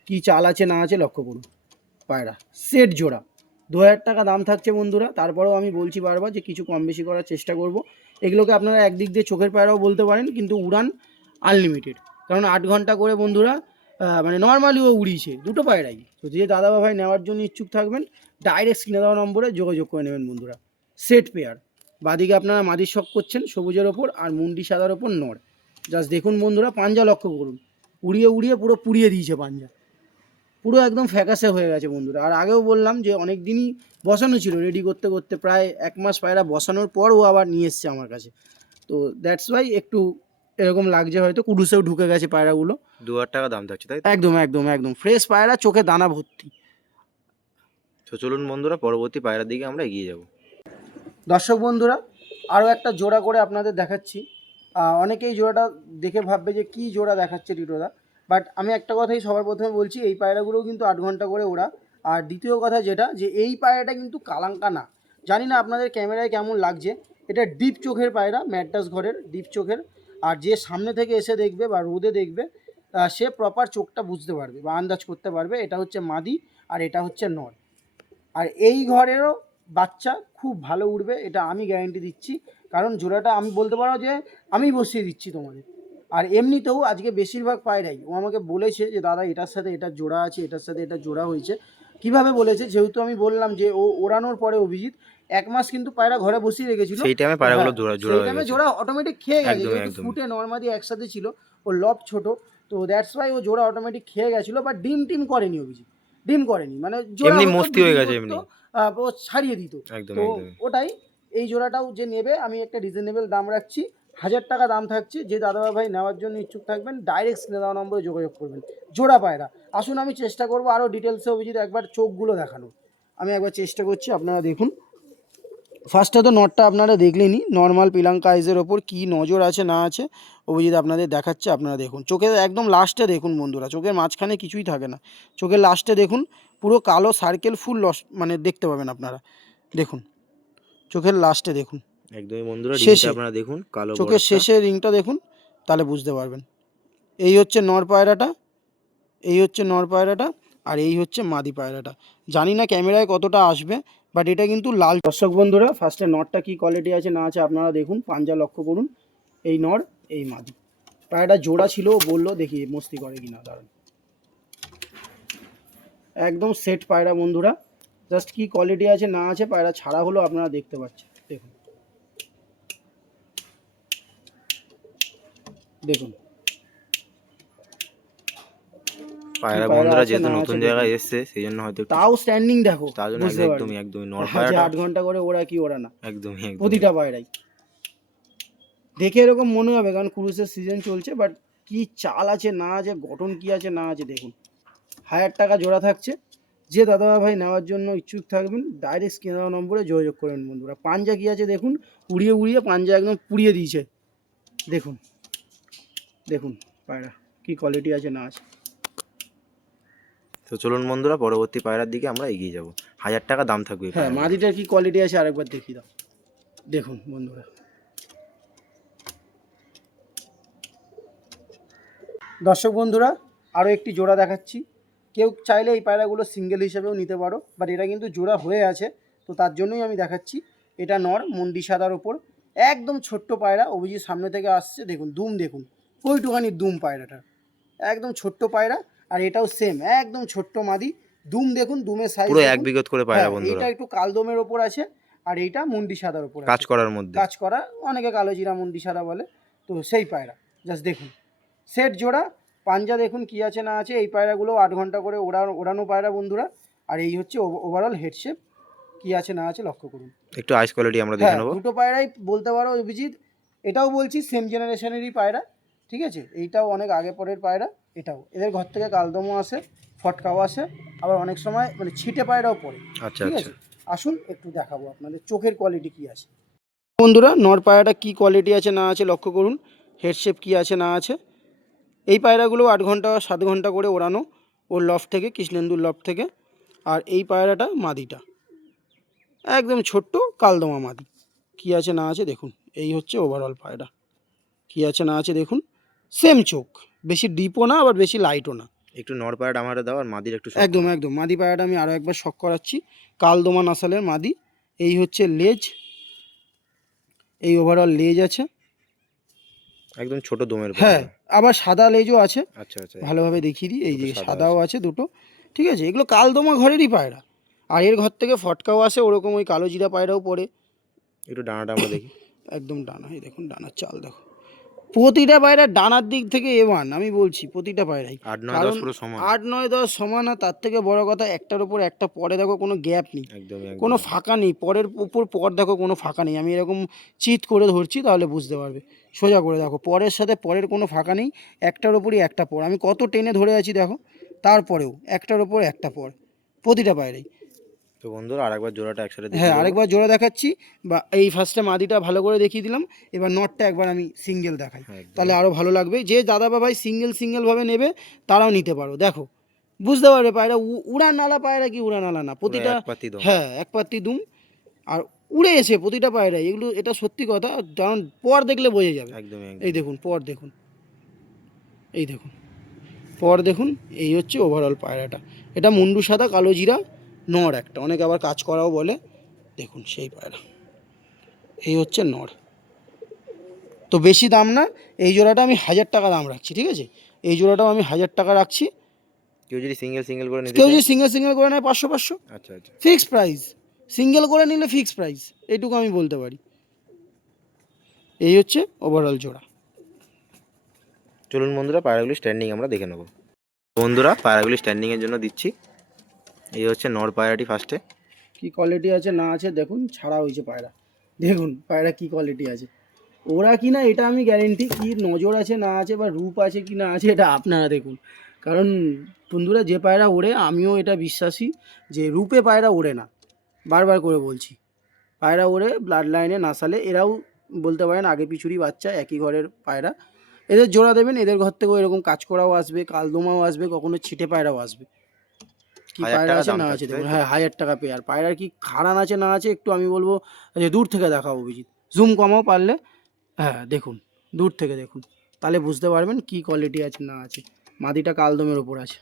কি চাল আছে না আছে লক্ষ্য করুন। পায়রা সেট জোড়া 2000 টাকা দাম থাকছে বন্ধুরা। তারপরেও আমি বলছি বারবার যে কিছু কম বেশি করার চেষ্টা করব। এগুলোকে আপনারা একদিক দিয়ে চোখের পায়রাও বলতে পারেন, কিন্তু উড়ান আনলিমিটেড, কারণ 8 ঘন্টা করে বন্ধুরা মানে নর্মালিও উড়িয়েছে দুটো পায়রাই। তো যে দাদা ভাই নেওয়ার জন্য ইচ্ছুক থাকবেন, ডাইরেক্ট স্ক্রিনে দেওয়া নম্বরে যোগাযোগ করে নেবেন বন্ধুরা। সেট পেয়ার, বাদিকে আপনারা মাদির শখ করছেন সবুজের ওপর, আর মুন্ডি সাদার ওপর নর। জাস্ট দেখুন বন্ধুরা, পাঞ্জা লক্ষ্য করুন, উড়িয়ে উড়িয়ে পুরো পুড়িয়ে দিয়েছে পাঞ্জা, পুরো একদম ফ্যাকাসে হয়ে গেছে বন্ধুরা। আর আগেও বললাম যে অনেক দিনই বসানো ছিল, রেডি করতে করতে প্রায় 1 মাস পায়রা বসানোর পর ও আবার নিয়ে এসছে আমার কাছে। তো দ্যাটস ওয়াই একটু এরকম লাগছে, হয়তো কুডুসেও ঢুকে গেছে পায়রাগুলো। 2000 টাকা দাম থাকছে, তাই তো? একদম একদম একদম ফ্রেশ পায়রা, চোখে দানা ভর্তি। তো চলুন বন্ধুরা, পরবর্তী পায়রার দিকে আমরা এগিয়ে যাব। দর্শক বন্ধুরা, আরও একটা জোড়া করে আপনাদের দেখাচ্ছি। অনেকেই জোড়াটা দেখে ভাববে যে কী জোড়া দেখাচ্ছে টিটোদা, বাট আমি একটা কথাই সবার প্রথমে বলছি, এই পায়রাগুলোও কিন্তু 8 ঘন্টা করে ওড়া। আর দ্বিতীয় কথা যেটা, যে এই পায়রাটা কিন্তু কালাঙ্কা না। জানি না আপনাদের ক্যামেরায় কেমন লাগছে, এটা ডিপ চোখের পায়রা, ম্যাড্রাস ঘরের ডিপ চোখের। আর যে সামনে থেকে এসে দেখবে বা রোদে দেখবে, সে প্রপার চোখটা বুঝতে পারবে বা আন্দাজ করতে পারবে এটা হচ্ছে মাদি আর এটা হচ্ছে নর। আর এই ঘরেরও বাচ্চা খুব ভালো উঠবে, এটা আমি গ্যারেন্টি দিচ্ছি। কারণ জোড়াটা আমি বলতে পারো যে আমি বসিয়ে দিচ্ছি তোমাদের। আর এমনিতেও আজকে বেশিরভাগ পায়রাই ও আমাকে বলেছে যে দাদা এটার সাথে এটা জোড়া আছে, এটার সাথে এটা জোড়া হয়েছে। কিভাবে বলেছে, যেহেতু আমি বললাম যে ও ওড়ানোর পরে অভিজিৎ 1 মাস কিন্তু পায়রা ঘরে বসিয়ে রেখেছিল। সেই টাইমে পায়রাগুলো হ্যাঁ, জোড়া জোড়া সেই হয়ে টাইমে গেছে। জোড়া অটোমেটিক খেয়ে গেছে, একদমই যেহেতু একদমই। ফুটে নর্মালি একসাথে ছিল, ও লব ছোট। তো দ্যাটস ওয়াই ও জোড়া অটোমেটিক খেয়ে গেছিলো, বাট ডিম টিম করেনি অভিজিৎ, ডিম করেনি, মানে জোড়া এমনি হতো, মস্তি হয়ে ব্রিডিং গেছে করতো, এমনি। ও ছাড়িয়ে দিত। তো একদমই একদমই। ওটাই, এই জোড়াটাও যে নেবে আমি একটা রিজনেবল দাম রাখছি, 1000 টাকা দাম থাকছে। যে দাদা ভাই নেওয়ার জন্য ইচ্ছুক থাকবেন, ডাইরেক্ট স্ক্রিনে দেওয়া নম্বরে যোগাযোগ করবেন। জোড়া পায়রা, আসুন আমি চেষ্টা করবো আরও ডিটেলসে অভিজিৎ একবার চোখগুলো দেখানো। আমি একবার চেষ্টা করছি, আপনারা দেখুন। ফার্স্টে তো নটটা আপনারা দেখলেনই, নর্মাল পিলাঙ্কা আইজের ওপর কী নজর আছে না আছে অভিজিৎ আপনাদের দেখাচ্ছে, আপনারা দেখুন। চোখের একদম লাস্টে দেখুন বন্ধুরা, চোখের মাঝখানে কিছুই থাকে না, চোখের লাস্টে দেখুন পুরো কালো সার্কেল ফুল মানে দেখতে পাবেন আপনারা, দেখুন চোখের লাস্টে দেখুন, একদমই বন্ধুরা রিংটা শেষে আপনারা দেখুন, কালো চোখের বর্ডারটা। শেষে রিংটা দেখুন, তাহলে বুঝতে পারবেন। এই হচ্ছে নর পায়রাটা, এই হচ্ছে নর পায়রাটা, আর এই হচ্ছে মাদি পায়রাটা। জানি না ক্যামেরায় কতটা আসবে, বাট এটা কিন্তু লাল। দর্শক বন্ধুরা, ফার্স্টে নরটা কী কোয়ালিটি আছে না আছে আপনারা দেখুন, পাঞ্জা লক্ষ্য করুন, এই নর এই মাদি। পায়রাটা জোড়া ছিল, বললো দেখি মস্তি করে কিনা, দাঁড়ান। একদম সেট পায়রা বন্ধুরা, জাস্ট কি কোয়ালিটি আছে না আছে পায়রা ছাড়া হলো আপনারা দেখতে পাচ্ছেন, দেখুন দেখুন পায়রা পায়রা বন্ধুরা আছে যেহেতু না নতুন আছে জায়গায় দেখুন। এসছে সেই জন্য হয়তো একটু, তাও স্ট্যান্ডিং দেখো, তার জন্য বুঝতে পারবেন। একদমই নর যে পায়রাটা 8 ঘন্টা করে ওরা কি ওরা না, একদমই প্রতিটা পায়রাই দেখে এরকম মনে হবে, কারণ ক্রুজের সিজন চলছে, বাট কি চাল আছে না আছে, গঠন কি আছে না আছে দেখুন। 1000 টাকা জোড়া থাকছে, যে দাদা ভাই নেওয়ার জন্য ইচ্ছুক থাকবেন ডাইরেক্ট স্ক্রিনে দেওয়া নম্বরে যোগাযোগ করবেন বন্ধুরা। পাঞ্জা কি আছে দেখুন, উড়িয়ে উড়িয়ে পাঞ্জা একদম পুড়িয়ে দিয়েছে, দেখুন দেখুন পায়রা কি কোয়ালিটি আছে না আছে। তো চলুন বন্ধুরা পরবর্তী পায়রার দিকে আমরা এগিয়ে যাব। 1000 টাকা দাম থাকবে এই হ্যাঁ, পায়রাগুলোর। মাদিটার কি কোয়ালিটি আছে আরেকবার দেখিয়ে দাও, দেখুন বন্ধুরা। দর্শক বন্ধুরা, আরও একটি জোড়া দেখাচ্ছি। কেউ চাইলে এই পায়রাগুলো সিঙ্গেল হিসেবেও নিতে পারো, বাট এটা কিন্তু জোড়া হয়ে আছে, তো তার জন্যই আমি দেখাচ্ছি। এটা নর, মন্ডি সাদার ওপর, একদম ছোট্ট পায়রা, অভিজিৎ সামনে থেকে আসছে, দেখুন দুম দেখুন, ওইটুখানি দুম পায়রাটার, একদম ছোট্ট পায়রা। আর এটাও সেম একদম ছোট্ট মাদি, দুম দেখুন, দুমের সাইজ পুরো এক দেখুন। বিগত করে পায়রা হ্যাঁ, বন্ধুরা, এইটা একটু কালদমের ওপর আছে, আর এইটা মুন্ডি সাদার ওপর কাজ আছে, করার মধ্যে। কাজ করা, অনেকে কালো জিরা মুন্ডি সাদা বলে, তো সেই পায়রা জাস্ট দেখুন। সেট জোড়া, পাঞ্জা দেখুন কি আছে না আছে। এই পায়রাগুলো 8 ঘন্টা করে ওড়ানো পায়রা বন্ধুরা। আর এই হচ্ছে ওভারঅল হেডশেপ, কি আছে না আছে লক্ষ্য করুন। একটু আইস কোয়ালিটি আমরা দেখে হ্যাঁ, নেবো। দুটো পায়রাই বলতে পারো অভিজিৎ, এটাও বলছি সেম জেনারেশনেরই পায়রা, ঠিক আছে। এইটাও অনেক আগে পরের পায়রা, এটাও এদের ঘর থেকে কালদমও আসে, ফটকাও আসে, আবার অনেক সময় মানে ছিটে পায়রাও পড়ে, আচ্ছা ঠিক আচ্ছা। আছে। আসুন একটু দেখাবো আপনাদের চোখের কোয়ালিটি কি আছে বন্ধুরা। নর পায়রাটা কি কোয়ালিটি আছে না আছে লক্ষ্য করুন, হেডশেপ কি আছে না আছে। এই পায়রাগুলো 8 ঘন্টা 7 ঘন্টা করে ওড়ানো ওর লফট থেকে, কৃষ্ণেন্দুর লফট থেকে। আর এই পায়রাটা মাদিটা একদম ছোট্ট কালদমা মাদি, কি আছে না আছে দেখুন। এই হচ্ছে ওভারঅল পায়রা, কি আছে না আছে দেখুন। সেম চোখ, বেশি ডিপও না আবার বেশি লাইটও না, একটু নর পায়রাটা আমার দাও, আর মাদির একটু একদম একদম। মাদি পায়রাটা আমি আরও একবার শক করাচ্ছি, কালদমা নাসালের মাদি। এই হচ্ছে লেজ, এই ওভারঅল লেজ আছে, একদম ছোট দমের হ্যাঁ, পায়রা। আবার সাদা লেজও আছে, আচ্ছা আচ্ছা। ভালোভাবে দেখিয়ে দিই, এই যে দুটো সাদা সাদাও আছে দুটো, ঠিক আছে। এগুলো কালদমা ঘরেরই পায়রা, আর এর ঘর থেকে ফটকাও আসে, ওরকম ওই কালো জিরা পায়রাও পড়ে। একটু ডানাটা আমরা দেখি। একদম ডানা, এই দেখুন ডানার চাল দেখো, প্রতিটা পায়রার ডানার দিক থেকে এ1, আমি বলছি প্রতিটা পায়রাই। 8 9 কারণ 10 পুরো সমান। 8 9 10 সমান, আর তার থেকে বড় কথা একটার উপর একটা পরে দেখো কোনো গ্যাপ নেই, একদমই কোনো একদম। ফাঁকা নেই, পরের উপর পর দেখো কোনো ফাঁকা নেই। আমি এরকম চিৎ করে ধরছি তাহলে বুঝতে পারবে, সোজা করে দেখো, পরের সাথে পরের কোনো ফাঁকা নেই, একটার উপরই একটা পর। আমি কত টেনে ধরে আছি দেখো, তারপরেও একটার উপর একটা পর, প্রতিটা পায়রাই। তো বন্ধুরা আরেকবার জোড়াটা একসাথে দেখে হ্যাঁ, নেবো। আরেকবার জোড়া দেখাচ্ছি, বা এই ফার্স্টে মাদিটা ভালো করে দেখিয়ে দিলাম, এবার নটটা একবার আমি সিঙ্গেল দেখাই, হ্যাঁ, একদম। তাহলে আরও ভালো লাগবে। যে দাদা বাবাই সিঙ্গেলভাবে নেবে তারাও নিতে পারো, দেখো বুঝতে পারবে পায়রা উড়ান নালা পায়রা কি উড়ান নালা না, প্রতিটা এক পাতি দম। হ্যাঁ এক পাত্তি দুম, আর উড়ে এসে প্রতিটা পায়রা, এগুলো এটা সত্যি কথা, কারণ পর দেখলে বোঝা যাবে। একদমই এই একদম। দেখুন পর দেখুন, এই দেখুন পর দেখুন। এই হচ্ছে ওভারঅল পায়রাটা, এটা মুন্ডু সাদা কালো জিরা নর একটা, অনেকে আবার কাজ করাও বলে, দেখুন সেই পায়রা। এই হচ্ছে নর, তো বেশি দাম না, এই জোড়াটা আমি 1000 টাকা দাম রাখছি, ঠিক আছে। এই জোড়াটাও আমি 1000 টাকা রাখছি। কেউ যদি সিঙ্গেল করে নিতে কেউ চায়? যদি সিঙ্গেল করে নেয় 500 আচ্ছা আচ্ছা। ফিক্সড প্রাইস, সিঙ্গেল করে নিলে ফিক্সড প্রাইস, এইটুকু আমি বলতে পারি। এই হচ্ছে ওভারঅল জোড়া। চলুন বন্ধুরা পায়রাগুলি স্ট্যান্ডিং আমরা দেখে নেবো। বন্ধুরা পায়রাগুলি স্ট্যান্ডিংয়ের জন্য দিচ্ছি। এই হচ্ছে নর পায়রাটি ফার্স্টে। কি কোয়ালিটি আছে না আছে দেখুন, ছাড়া হয়েছে পায়রা, দেখুন পায়রা কি কোয়ালিটি আছে। ওরা কি না এটা আমি গ্যারেন্টি, কি নজর আছে না আছে বা রূপ আছে কি না আছে এটা আপনারা দেখুন। কারণ বন্ধুরা যে পায়রা ওড়ে, আমিও এটা বিশ্বাসী যে রূপে পায়রা ওড়ে না, বারবার করে বলছি, পায়রা ওড়ে ব্লাড লাইনে নাসালে, এরাও বলতে পারেন আগে পিছুরই বাচ্চা, একই ঘরের পায়রা। এদের জোড়া দেবেন, এদের ঘর থেকেও এরকম কাজ করাও আসবে, কালদোমাও আসবে, কখনো ছিটে পায়রাও আসবে। কি 1000 পায়রা টাকা আছে দাম না আছে থাকছে, দেখুন। তাই তো? হ্যাঁ, 1000 টাকা পেয়ার। পায়রার কি খাড়ান আছে না আছে একটু আমি বলবো যে দূর থেকে দেখাও অভিজিৎ, জুম কমাও পারলে। হ্যাঁ দেখুন, দূর থেকে দেখুন, তাহলে বুঝতে পারবেন কি কোয়ালিটি আছে না আছে। মাদিটা কালদমের ওপর আছে,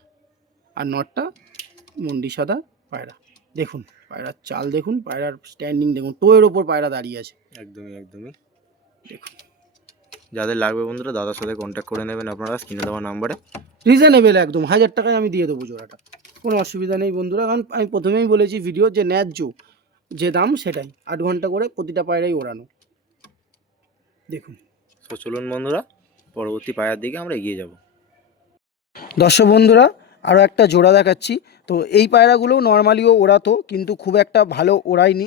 আর নটটা মুন্ডি সাদা পায়রা। দেখুন পায়রার চাল দেখুন, পায়রার স্ট্যান্ডিং দেখুন, টোয়ের ওপর পায়রা দাঁড়িয়ে আছে। একদমই একদমই। দেখুন যাদের লাগবে বন্ধুরা দাদার সাথে কন্ট্যাক্ট করে নেবেন আপনারা স্ক্রিনে দেওয়া নাম্বারে। রিজনেবল একদম, 1000 টাকায় আমি দিয়ে দেবো জোড়াটা, কোনো অসুবিধা নেই বন্ধুরা। কারণ আমি প্রথমেই বলেছি ভিডিও যে ন্যায্য যে দাম সেটাই, 8 ঘন্টা করে প্রতিটা পায়রাই ওড়ানো। দেখুন তো চলুন বন্ধুরা পরবর্তী পায়রার দিকে আমরা এগিয়ে যাব। দর্শক বন্ধুরা, আরও একটা জোড়া দেখাচ্ছি। তো এই পায়রাগুলোও নর্মালিও ওড়াতো, কিন্তু খুব একটা ভালো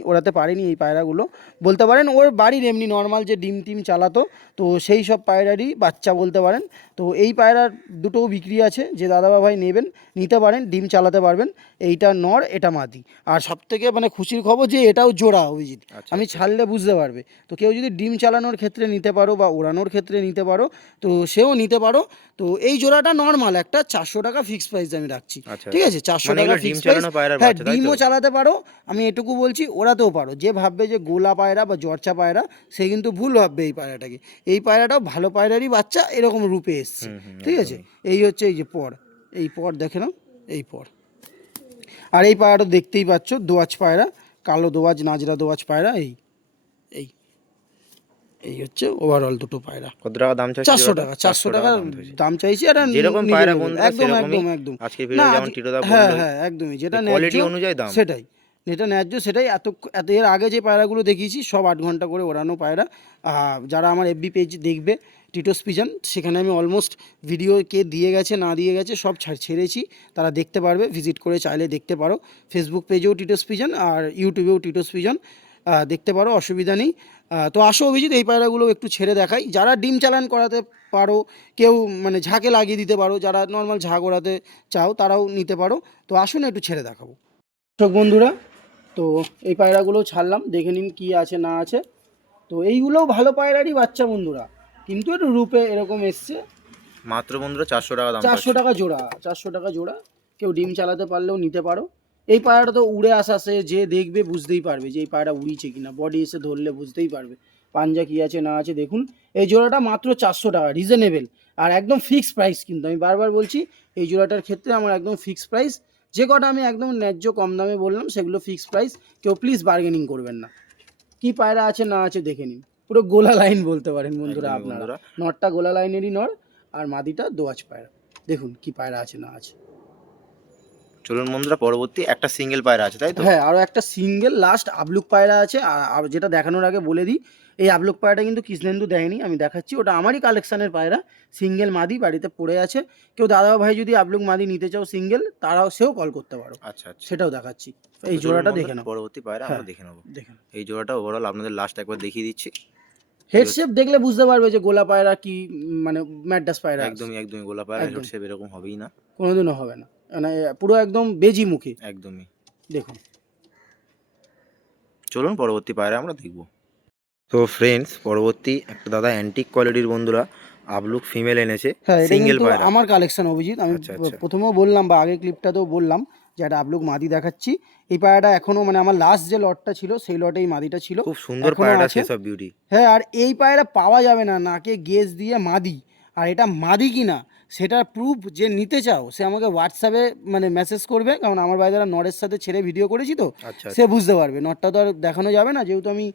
ওড়াতে পারেনি এই পায়রাগুলো। বলতে পারেন ওর বাড়ির এমনি নর্মাল যে ডিম টিম চালাতো, তো সেই সব পায়রারই বাচ্চা বলতে পারেন। তো এই পায়রার দুটোও বিক্রি আছে, যে দাদাভাই নেবেন নিতে পারেন, ডিম চালাতে পারবেন। এইটা নর, এটা মাদি। আর সবথেকে মানে খুশির খবর যে এটাও জোড়া অভিজিৎ, আচ্ছা আমি আচ্ছা। ছাড়লে বুঝতে পারবে। তো কেউ যদি ডিম চালানোর ক্ষেত্রে নিতে পারো বা ওড়ানোর ক্ষেত্রে নিতে পারো, তো সেও নিতে পারো। তো এই জোড়াটা নর্মাল একটা 400 টাকা ফিক্স প্রাইস আমি রাখছি, আচ্ছা ঠিক আচ্ছা। আছে? 400 মানে টাকা এগুলো ডিম ফিক্স প্রাইস। চালানো পায়রার হ্যাঁ, বাচ্চা, তাই তো? ডিমও চালাতে পারো, আমি এটুকু বলছি, ওড়াতেও পারো। যে ভাববে যে গোলা পায়রা বা জর্চা পায়রা, সে কিন্তু ভুল ভাববে এই পায়রাটাকে। এই পায়রাটাও ভালো পায়রারই বাচ্চা, এরকম রূপে এসছে, হুম হুম, ঠিক আছে? একদমই। এই হচ্ছে এই যে পর, এই পর দেখে নাও, এই পর। আর এই পায়রাটা দেখতেই পাচ্ছ, দোয়াজ পায়রা, কালো দোয়াজ, নাজরা দোয়াজ পায়রা। এই এই এই হচ্ছে ওভারঅল দুটো পায়রা। কত টাকা দাম চাইছে 400 জোড়াটা? টাকা, 400 400 টাকা টাকা দাম চাইছে। দাম চাইছি। এটা যেরকম নিজে পায়রা নেবেন, বন্ধুরা একদম সেরকমই। একদম একদম। আজকের না ভিডিও আজ, যেমন টিটোদা হ্যাঁ বললোই, হ্যাঁ একদমই, যেটা যে ন্যায্য কোয়ালিটি অনুযায়ী দাম। সেটাই, যেটা ন্যায্য সেটাই। এত এর আগে যে পায়রাগুলো দেখিয়েছি সব 8 ঘন্টা করে ওড়ানো পায়রা। যারা আমার এফবি পেজ দেখবে টিটোস পিজন, সেখানে আমি অলমোস্ট ভিডিও কে দিয়ে গেছে না দিয়ে গেছে সব ছেড়েছি, তারা দেখতে পারবে, ভিজিট করে চাইলে দেখতে পারো। ফেসবুক পেজেও টিটোস পিজন আর ইউটিউবেও টিটোস পিজন, দেখতে পারো, অসুবিধা নেই। তো আসো অভিজিৎ, এই পায়রাগুলো একটু ছেড়ে দেখাই। যারা ডিম চালান করাতে পারো, কেউ মানে ঝাঁকে লাগিয়ে দিতে পারো, যারা নর্মাল ঝাঁক ওড়াতে চাও তারাও নিতে পারো। তো আসুন একটু ছেড়ে দেখাবো দর্শক বন্ধুরা। তো এই পায়রাগুলো ছাড়লাম, দেখে নিন কি আছে না আছে। তো এইগুলোও ভালো পায়রারই বাচ্চা বন্ধুরা, কিন্তু একটু রূপে এরকম এসছে। মাত্র বন্ধুরা 400 টাকা দাম 400 থাকছে। টাকা জোড়া, 400 টাকা জোড়া। কেউ ডিম চালাতে পারলেও নিতে পারো। এই পায়রাটা তো উড়ে আসাছে, যে দেখবে বুঝতেই পারবে যে এই পায়রা উড়িয়েছে কিনা, বডি এসে ধরলে বুঝতেই পারবে পাঞ্জা কি আছে না আছে। দেখুন এই জোড়াটা মাত্র 400 টাকা, রিজনেবল আর একদম ফিক্সড প্রাইস। কিন্তু আমি বারবার বলছি, এই জোড়াটার ক্ষেত্রে আমার একদম ফিক্সড প্রাইস। যে কটা আমি একদম ন্যায্য কম দামে বললাম সেগুলো ফিক্সড প্রাইস, কেউ প্লিজ বার্গেনিং করবেন না। কি পায়রা আছে না আছে দেখে নিন, পুরো গোলা লাইন বলতে পারেন বন্ধুরা একদমই আপনারা। বন্ধুরা। নটটা গোলা লাইনেরই নর, আর মাদিটা দোয়াজ পায়রা। দেখুন কি পায়রা আছে না আছে। চলুন বন্ধুরা পরবর্তী একটা সিঙ্গেল পায়রা আছে, তাই তো? হ্যাঁ, আরও একটা সিঙ্গেল লাস্ট আবলুক পায়রা আছে। আর যেটা দেখানোর আগে বলে দিই, এই আবলুক পায়রাটা কিন্তু কৃষ্ণেন্দু দেয়নি, আমি দেখাচ্ছি। ওটা আমারই কালেকশানের পায়রা, সিঙ্গেল মাদি বাড়িতে পড়ে আছে। কেউ দাদা ভাই যদি আবলুক মাদি নিতে চাও সিঙ্গেল, তারাও সেও কল করতে পারো, আচ্ছা আচ্ছা। সেটাও দেখাচ্ছি। এই তো চলুন জোড়াটা বন্ধুরা দেখে নাও। পরবর্তী পায়রা আমরা হ্যাঁ দেখে নেবো। দেখে নাও, এই জোড়াটা ওভারঅল আপনাদের লাস্ট একবার দেখিয়ে দিচ্ছি। এই হেড হচ্ছে, শেপ দেখলে বুঝতে পারবে যে গোলা পায়রা কি মানে ম্যাড্রাস পায়রা আছে। একদমই একদমই গোলা পায়রা হেড একদম শেপ এরকম হবেই না। কোনোদিনও হবে না, মানে পুরো একদম বেজি মুখে। একদমই। দেখুন চলুন পরবর্তী পায়রা আমরা দেখব। তো ফ্রেন্ডস পরবর্তী একটা দাদা অ্যান্টিক কোয়ালিটির বন্ধুরা আবলুক ফিমেল এনেছে, হ্যাঁ, এটা সিঙ্গেল কিন্তু পায়রা। আমার কালেকশন অভিজিৎ। আমি আচ্ছা আচ্ছা। প্রথমেও বললাম বা আগের ক্লিপটাতেও বললাম যে একটা আবলুক মাদি দেখাচ্ছি। এই পায়রাটা এখনও মানে আমার লাস্ট যে লটটা ছিল সেই লটে এই মাদিটা ছিল, খুব সুন্দর এখনও পায়রাটা, আছে। শেষ অফ বিউটি। হ্যাঁ, আর এই পায়রা পাওয়া যাবে না, নাকে গেজ দিয়ে মাদি। আর এটা মাদি কি না সেটার প্রুফ যে নিতে চাও সে আমাকে হোয়াটসঅ্যাপে মানে মেসেজ করবে, কারণ আমার ভাইদারা নরের সাথে ছেড়ে ভিডিও করেছি, তো আচ্ছা সে আচ্ছা। বুঝতে পারবে। নটটা তো আর দেখানো যাবে না, যেহেতু আমি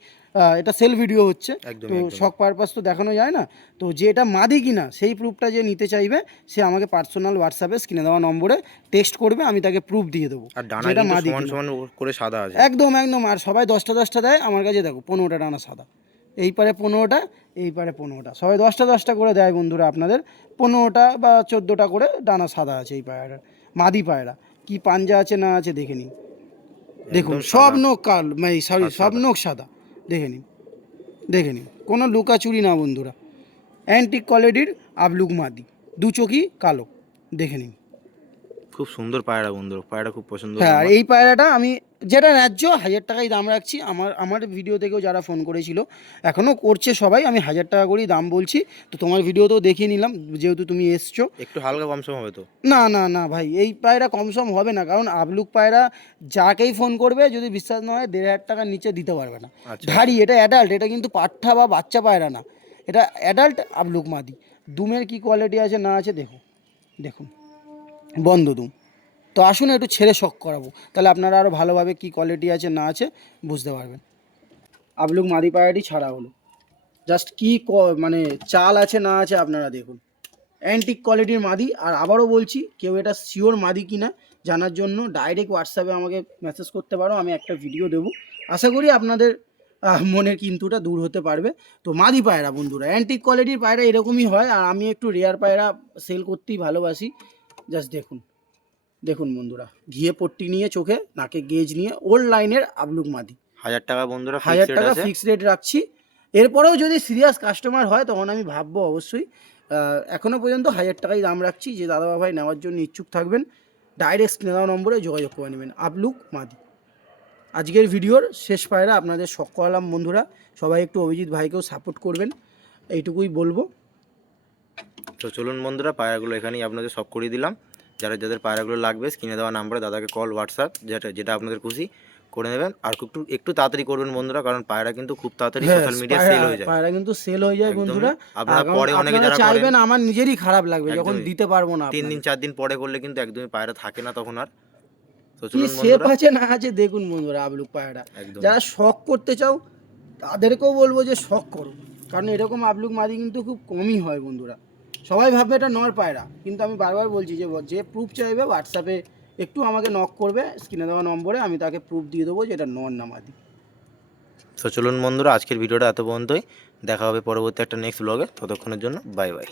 এটা সেল ভিডিও হচ্ছে, তো একদমই একদমই। শখ পারপাস তো দেখানো যায় না। তো যে এটা মাদি কিনা সেই প্রুফটা যে নিতে চাইবে, সে আমাকে পার্সোনাল হোয়াটসঅ্যাপে স্ক্রিনে দেওয়া নম্বরে টেক্সট করবে, আমি তাকে প্রুফ দিয়ে দেবো আর ডানা যেটা কিন্তু মাদি সমান কিনা। সমান করে সাদা আছে। একদম একদম। আর সবাই 10টা 10টা দেয়, আমার কাছে দেখো 15টা ডানা সাদা। এই পারে 15টা, এই পারে 15টা, সবাই 10টা 10টা করে দেয় বন্ধুরা আপনাদের। 15টা বা 14টা করে ডানা সাদা আছে এই পায়রাটার, মাদি পায়রা। কি পাঞ্জা আছে না আছে দেখে নিন। দেখুন একদম সব সাদা। নখ কাল, সরি সব সাদা। নখ সাদা। দেখে নিন, দেখে নিন, কোনো লুকাচুরি না বন্ধুরা। অ্যান্টিক কোয়ালিটির আবলুক মাদি, দু চোখই কালো। দেখে নিন, খুব সুন্দর পায়রা বন্ধুরা, পায়রা খুব পছন্দ হ্যাঁ, হলো আর আমার। এই পায়রাটা আমি যেটা ন্যায্য 1000 টাকাই দাম রাখছি। আমার ভিডিও থেকেও যারা ফোন করেছিল, এখনও করছে সবাই, আমি 1000 টাকা করেই দাম বলছি। তো তোমার ভিডিওতেও দেখিয়ে নিলাম যেহেতু তুমি এসছো। একটু হালকা কম সম হবে তো? না না না ভাই, এই পায়রা কম সম হবে না, কারণ আবলুক পায়রা যাকেই ফোন করবে যদি বিশ্বাস না হয় 1500 টাকার নিচে দিতে পারবে না। আচ্ছা ধাড়ি, এটা অ্যাডাল্ট, এটা কিন্তু পাঠা বা বাচ্চা পায়রা না, এটা অ্যাডাল্ট আবলুক মাদি। দুমের কি কোয়ালিটি আছে না আছে দেখুন, দেখুন বন্ধ দুম। তো আসুন একটু ছেড়ে শখ করাবো, তাহলে আপনারা আরও ভালোভাবে কি কোয়ালিটি আছে না আছে বুঝতে পারবেন। আবলুক মাদি পায়রাটি ছাড়া হলো, জাস্ট কি মানে চাল আছে না আছে আপনারা দেখুন। অ্যান্টিক কোয়ালিটির মাদি। আর আবারও বলছি, কেউ এটা শিওর মাদি কিনা জানার জন্য ডাইরেক্ট হোয়াটসঅ্যাপে আমাকে মেসেজ করতে পারো, আমি একটা ভিডিও দেবো। আশা করি আপনাদের মনের কিন্তুটা দূর হতে পারবে। তো মাদি পায়রা বন্ধুরা, অ্যান্টিক কোয়ালিটির পায়রা এরকমই হয়, আর আমি একটু রেয়ার পায়রা সেল করতেই ভালোবাসি। জাস্ট দেখুন, দেখুন বন্ধুরা, ঘিয়ে পট্টি নিয়ে চোখে, নাকে গেজ নিয়ে, ওল্ড লাইনের আবলুক মাদি। 1000 টাকা বন্ধুরা, 1000 টাকা ফিক্সড রেট রাখছি। এরপরেও যদি সিরিয়াস কাস্টমার হয় তখন আমি ভাববো অবশ্যই। এখনও পর্যন্ত 1000 টাকাই দাম রাখছি। যে দাদা ভাই নেওয়ার জন্য ইচ্ছুক থাকবেন, ডাইরেক্ট স্ক্রিনে দেওয়া নম্বরে যোগাযোগ করে নেবেন। আবলুক মাদি। আজকের ভিডিওর শেষ পায়রা আপনাদের শখ করালাম বন্ধুরা। সবাই একটু অভিজিৎ ভাইকেও সাপোর্ট করবেন, এইটুকুই বলবো। তো চলুন বন্ধুরা, পায়রাগুলো এখানেই আপনাদের সব করে দিলাম। যারা যাদের পায়রাগুলো লাগবে স্ক্রিনে দেওয়া নাম্বারে দাদাকে কল, হোয়াটসঅ্যাপ, যেটা আপনাদের খুশি করে নেবেন। আর একটু তাড়াতাড়ি করবেন বন্ধুরা, কারণ পায়রা কিন্তু খুব তাড়াতাড়ি সোশ্যাল মিডিয়ায় সেল হয়ে যায়। পায়রা কিন্তু সেল হয়ে যায় একদমই। বন্ধুরা। আপনারা কারণ পরে অনেকে আপনারা যারা চাইবেন, করেন, আমার নিজেরই খারাপ লাগবে যখন একদমই। দিতে পারবো না। 3 দিন 4 দিন পরে করলে কিন্তু একদমই পায়রা থাকে না তখন আর। তো কি চলুন শেপ বন্ধুরা, আছে না আছে দেখুন বন্ধুরা আবলুক পায়রা। একদম যারা শখ করতে চাও তাদেরকেও বলবো যে শখ করো, কারণ এরকম আবলুক মাদি কিন্তু খুব কমই হয় বন্ধুরা। সবাই ভাববে এটা নর পায়রা, কিন্তু আমি বারবার বলছি যে প্রুফ চাইবে হোয়াটসঅ্যাপে একটু আমাকে নক করবে স্ক্রিনে দেওয়া নম্বরে, আমি তাকে প্রুফ দিয়ে দেবো যে এটা নর না মাদি। তো চলুন বন্ধুরা, আজকের ভিডিওটা এত পর্যন্তই। দেখা হবে পরবর্তী একটা নেক্সট ব্লগে। ততক্ষণের জন্য বাই বাই।